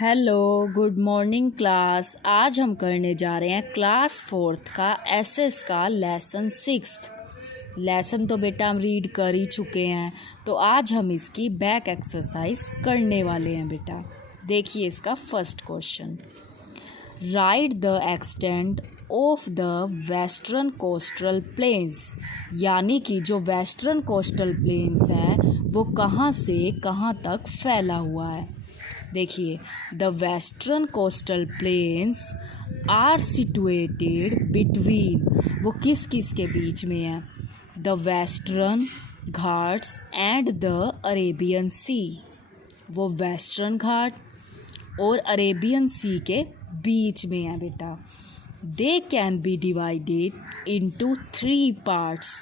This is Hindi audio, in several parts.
Hello, good morning class. आज हम करने जा रहे हैं क्लास 4th का एसएस का लेसन 6th। लेसन तो बेटा हम रीड कर ही चुके हैं, तो आज हम इसकी बैक एक्सरसाइज करने वाले हैं बेटा। देखिए इसका first question, right the extent of the western coastal planes, यानी कि जो वेस्टर्न कोस्टल प्लेन्स है वो कहाँ से कहाँ तक फैला हुआ है। देखिए, the western coastal plains are situated between, वो किस किस के बीच में है, the Western Ghats and the Arabian Sea, वो वेस्टर्न घाट और अरेबियन सी के बीच में है बेटा। They can be divided into 3 parts,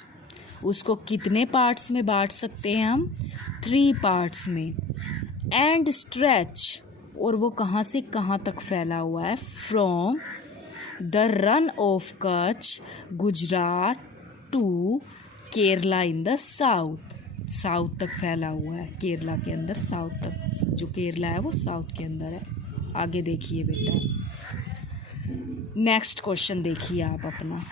उसको कितने पार्ट्स में बांट सकते हैं हम, 3 पार्ट्स में। एंड स्ट्रेच, और वो कहाँ से कहाँ तक फैला हुआ है, from the run of Kutch Gujarat to Kerala in the south, south तक फैला हुआ है, केरला के अंदर साउथ तक, जो केरला है वो साउथ के अंदर है। आगे देखिए बेटा, नेक्स्ट क्वेश्चन देखिए आप अपना।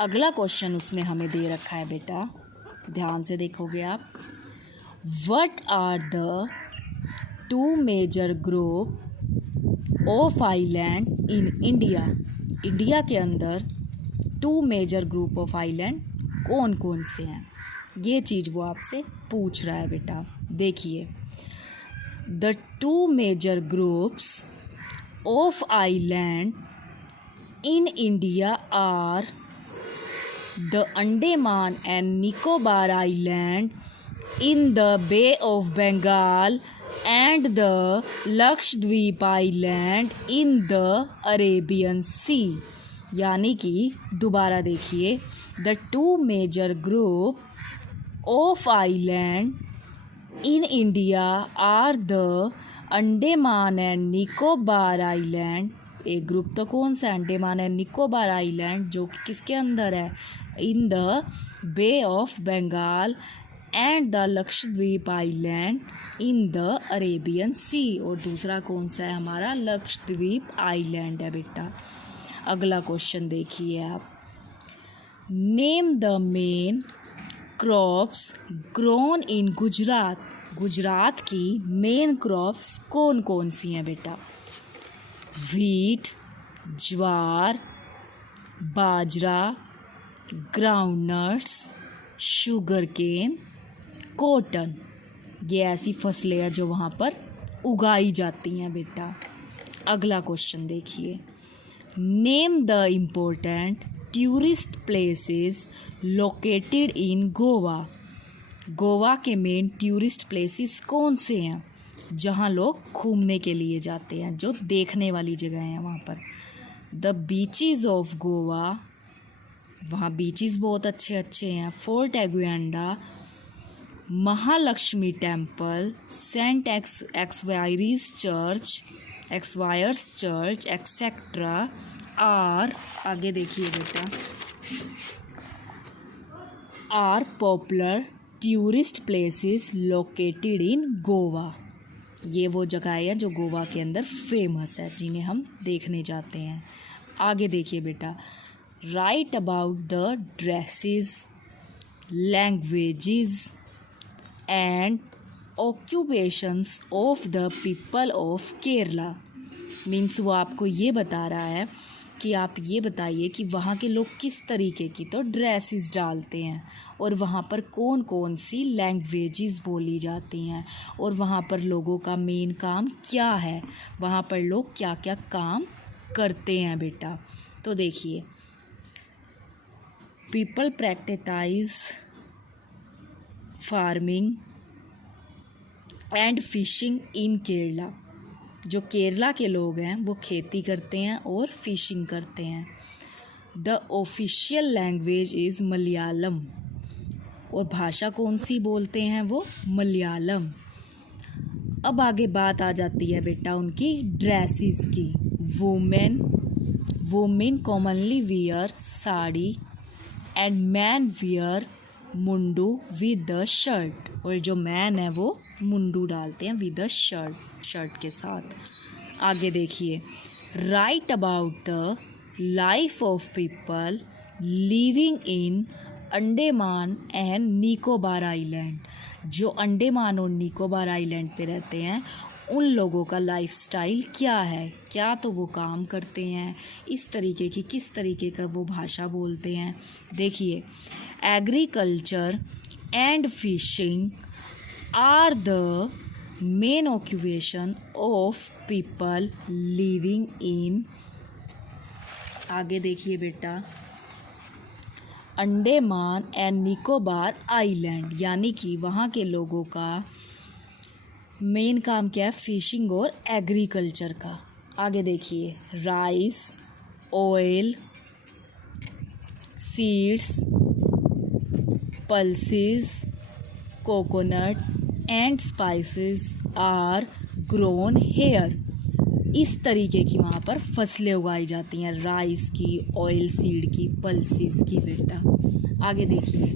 अगला क्वेश्चन उसने हमें दे रखा है बेटा, ध्यान से देखोगे आप। What are the 2 major group of island in India, India के अंदर 2 मेजर ग्रुप ऑफ आइलैंड कौन कौन से हैं, ये चीज़ वो आपसे पूछ रहा है बेटा। देखिए, the 2 major groups of island in India are the Andaman and Nicobar Island in the Bay of Bengal and the Lakshadweep Island in the Arabian Sea, यानी कि दोबारा देखिए, the 2 major group of island in India are the Andaman and Nicobar Island, एक ग्रुप तो कौन सा, अंडमान एंड निकोबार आइलैंड, जो कि किसके अंदर है, in the Bay of Bengal, and the Lakshadweep island in the Arabian Sea, और दूसरा कौन सा है हमारा, लक्षद्वीप आइलैंड है बेटा। अगला क्वेश्चन देखिए आप, name the main crops grown in Gujarat, Gujarat की मेन क्रॉप्स कौन कौन सी हैं बेटा। व्हीट, ज्वार, बाजरा, ग्राउंडनट्स, शुगर केन, कॉटन, ये ऐसी फसलें हैं जो वहाँ पर उगाई जाती हैं बेटा। अगला क्वेश्चन देखिए, name the important tourist places located in Goa, Goa के मेन टूरिस्ट प्लेसेस कौन से हैं जहाँ लोग घूमने के लिए जाते हैं, जो देखने वाली जगह हैं वहाँ पर। द बीचेस ऑफ गोवा, वहाँ बीचेस बहुत अच्छे अच्छे हैं। Fort Aguada, Mahalakshmi temple, Saint Xavier's church, Xavier's church etcetera are, आगे देखिए बेटा, are popular tourist places located in Goa, ये वो जगह है जो गोवा के अंदर फेमस है, जिन्हें हम देखने जाते हैं। आगे देखिए बेटा, right about the dresses, languages and occupations of the people of Kerala, means वो आपको ये बता रहा है कि आप ये बताइए कि वहाँ के लोग किस तरीके की तो ड्रेसेस डालते हैं, और वहाँ पर कौन कौन सी लैंग्वेजेस बोली जाती हैं, और वहाँ पर लोगों का मेन काम क्या है, वहाँ पर लोग क्या क्या काम करते हैं बेटा। तो देखिए, people practise farming and fishing in Kerala, जो केरला के लोग हैं वो खेती करते हैं और फिशिंग करते हैं। The official language is Malayalam, और भाषा कौन सी बोलते हैं वो, मलयालम। अब आगे बात आ जाती है बेटा उनकी ड्रेसेस की। Women commonly wear sari, and man wear mundu with the shirt, और जो मैन है वो मुंडू डालते हैं विद द शर्ट के साथ। आगे देखिए, right about the life of people living in Andaman and Nicobar island. जो अंडमान और निकोबार आइलैंड पे रहते हैं उन लोगों का लाइफस्टाइल क्या है, क्या तो वो काम करते हैं, इस तरीके की किस तरीके का वो भाषा बोलते हैं। देखिए, agriculture and fishing are the main occupation of people living in, आगे देखिए बेटा, अंडमान एंड निकोबार आइलैंड, यानी कि वहाँ के लोगों का मेन काम क्या है, फिशिंग और एग्रीकल्चर का। आगे देखिए, rice, oil, seeds, pulses, coconut and spices are grown here. इस तरीके की वहाँ पर फसलें उगाई जाती हैं, राइस की, ऑयल सीड की, पल्सेस की बेटा। आगे देखिए,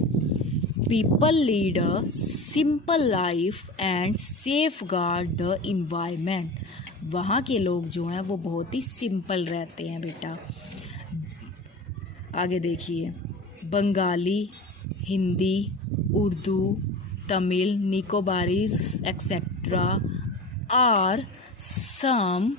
people lead a simple life and safe guard the environment. वहाँ के लोग जो हैं वो बहुत ही सिंपल रहते हैं बेटा। आगे देखिए, Bengali, Hindi, Urdu, Tamil, Nicobarese etcetera are some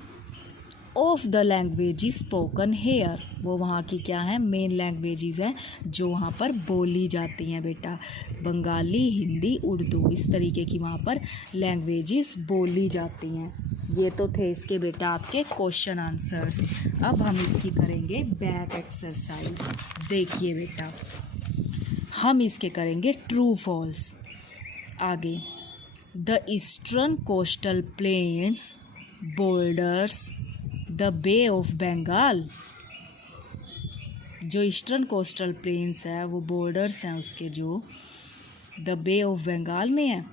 of the languages spoken here. वो वहाँ की क्या है, मेन लैंग्वेजेस हैं जो वहाँ पर बोली जाती हैं बेटा। बंगाली, हिंदी, उर्दू, इस तरीके की वहाँ पर लैंग्वेजेस बोली जाती हैं। ये तो थे इसके बेटा आपके क्वेश्चन आंसर्स। अब हम इसकी करेंगे बैक एक्सरसाइज। देखिए बेटा, हम इसके करेंगे ट्रू फॉल्स। आगे, the eastern coastal plains borders the Bay of Bengal. जो ईस्टर्न कोस्टल प्लेन्स है वो बॉर्डर्स हैं उसके जो द बे ऑफ बंगाल में है।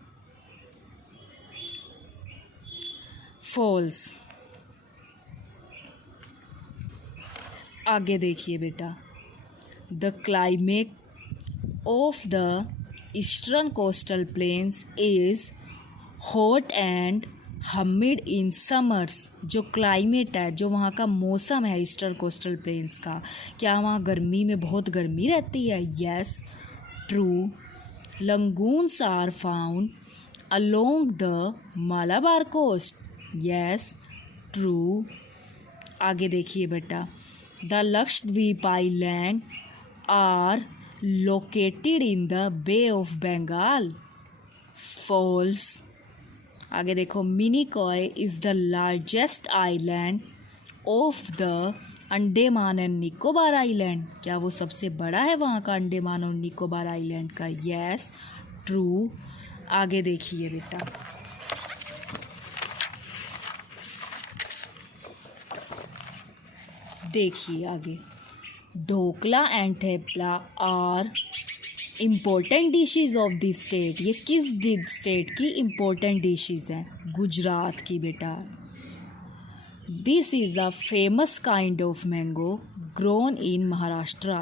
फॉल्स। आगे देखिए बेटा, the climate of the eastern coastal plains is hot and humid in summers. जो क्लाइमेट है, जो वहाँ का मौसम है ईस्टर्न कोस्टल प्लेन्स का, क्या वहाँ गर्मी में बहुत गर्मी रहती है? Yes, true. Lagoons are found along the Malabar coast. Yes, true. आगे देखिए बेटा, the Lakshadweep island are located in the Bay of Bengal. False. आगे देखो, Minicoy is the largest island of the Andaman and Nicobar island. क्या वो सबसे बड़ा है वहाँ का अंडमान और निकोबार आइलैंड का? Yes, true. आगे देखिए बेटा, देखिए आगे, dhokla and thepla are important dishes of the state. ये किस स्टेट की इम्पोर्टेंट डिशेज हैं? गुजरात की बेटा। This is a famous kind of mango grown in Maharashtra.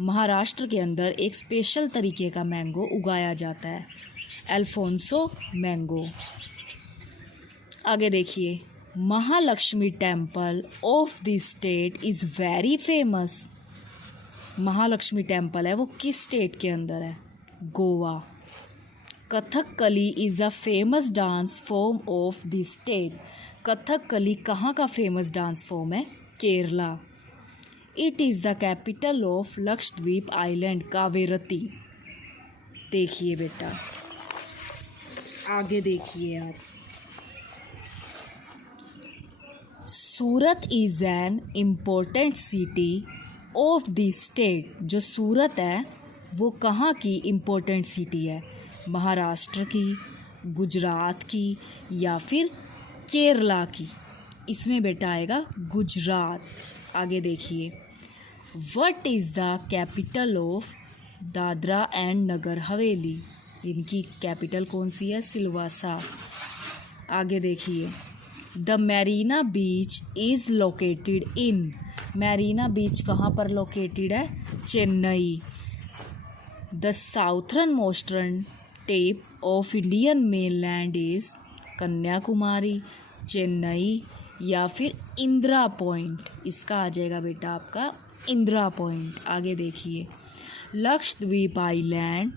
Maharashtra के अंदर एक स्पेशल तरीके का मैंगो उगाया जाता है, अल्फोंसो मैंगो। आगे देखिए, Mahalakshmi temple of the state is very famous. Mahalakshmi temple है वो किस स्टेट के अंदर है? Goa. Kathakali is a famous dance form of the state. Kathakali कहाँ का फेमस डांस फॉर्म है? Kerala. It is the capital of Lakshadweep island, Kavaratti. देखिए बेटा, आगे देखिए आप, Surat is an important city of the state. जो सूरत है वो कहाँ की इम्पोर्टेंट सिटी है? महाराष्ट्र की, गुजरात की, या फिर केरला की? इसमें बेटा आएगा गुजरात। आगे देखिए, what is the capital of Dadra and Nagar Haveli. इनकी कैपिटल कौन सी है? सिलवासा। आगे देखिए, the Marina Beach is located in. Marina Beach कहाँ पर लोकेटेड है? Chennai. The southern most tip of Indian mainland is Kanyakumari, Chennai या फिर इंदिरा पॉइंट। इसका आ जाएगा बेटा आपका इंदिरा पॉइंट। आगे देखिए, Lakshadweep island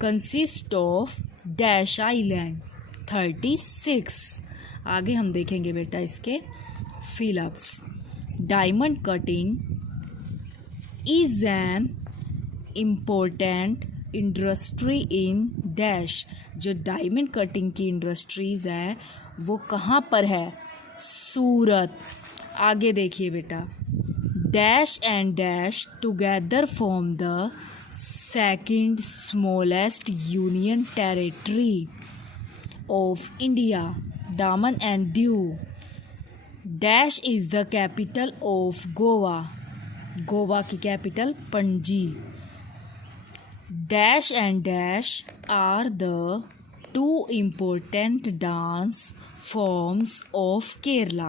consist of dash island 36। आगे हम देखेंगे बेटा इसके fill ups. Diamond cutting is an important industry in dash. जो डायमंड कटिंग की इंडस्ट्रीज है वो कहाँ पर है? सूरत। आगे देखिए बेटा, dash and dash together form the second smallest union territory of India, Daman and Diu. Dash is the capital of Goa. Goa की capital Panaji. Dash and dash are the to important dance forms of Kerala.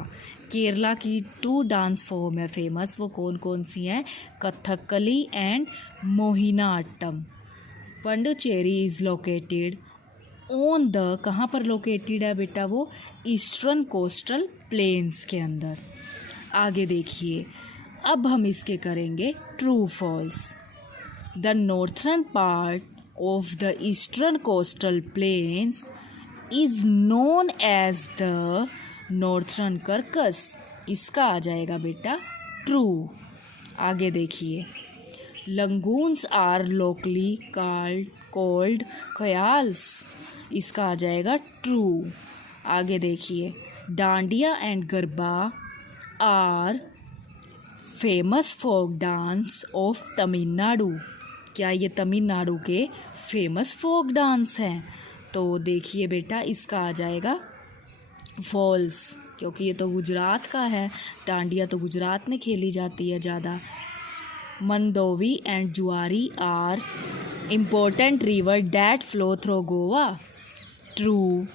Kerala की 2 डांस फॉर्म है फेमस, वो कौन कौन सी हैं? Kathakali and Mohiniyattam. Puducherry is located on the, कहाँ पर लोकेटेड है बेटा वो? ईस्टर्न कोस्टल प्लेन्स के अंदर। आगे देखिए, अब हम इसके करेंगे true false. The northern part of the eastern coastal plains is known as the northern Circars. इसका आ जाएगा बेटा ट्रू। आगे देखिए, lagoons are locally called kayals. इसका आ जाएगा ट्रू। आगे देखिए, dandiya and garba are famous folk dance of Tamil Nadu. क्या ये तमिलनाडु के फेमस फोक डांस हैं? तो देखिए बेटा इसका आ जाएगा फॉल्स, क्योंकि ये तो गुजरात का है। डांडिया तो गुजरात में खेली जाती है ज़्यादा। Mandovi and Zuari are important river that flow through Goa. True.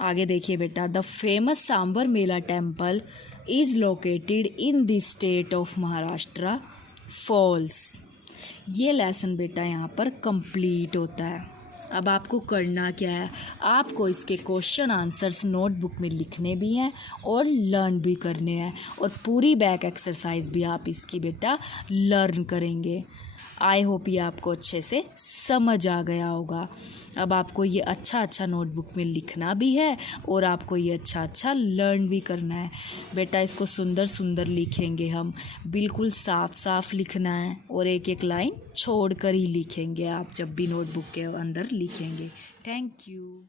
आगे देखिए बेटा, the famous Sabarimala temple is located in the state of Maharashtra. False. ये लेसन बेटा यहाँ पर कंप्लीट होता है। अब आपको करना क्या है? आपको इसके क्वेश्चन आंसर्स नोटबुक में लिखने भी हैं और लर्न भी करने हैं, और पूरी बैक एक्सरसाइज भी आप इसकी बेटा लर्न करेंगे। आई होप ये आपको अच्छे से समझ आ गया होगा। अब आपको ये अच्छा नोटबुक में लिखना भी है और आपको ये अच्छा लर्न भी करना है बेटा। इसको सुंदर लिखेंगे हम, बिल्कुल साफ लिखना है, और एक लाइन छोड़ कर ही लिखेंगे आप जब भी नोटबुक के अंदर लिखेंगे। Thank you.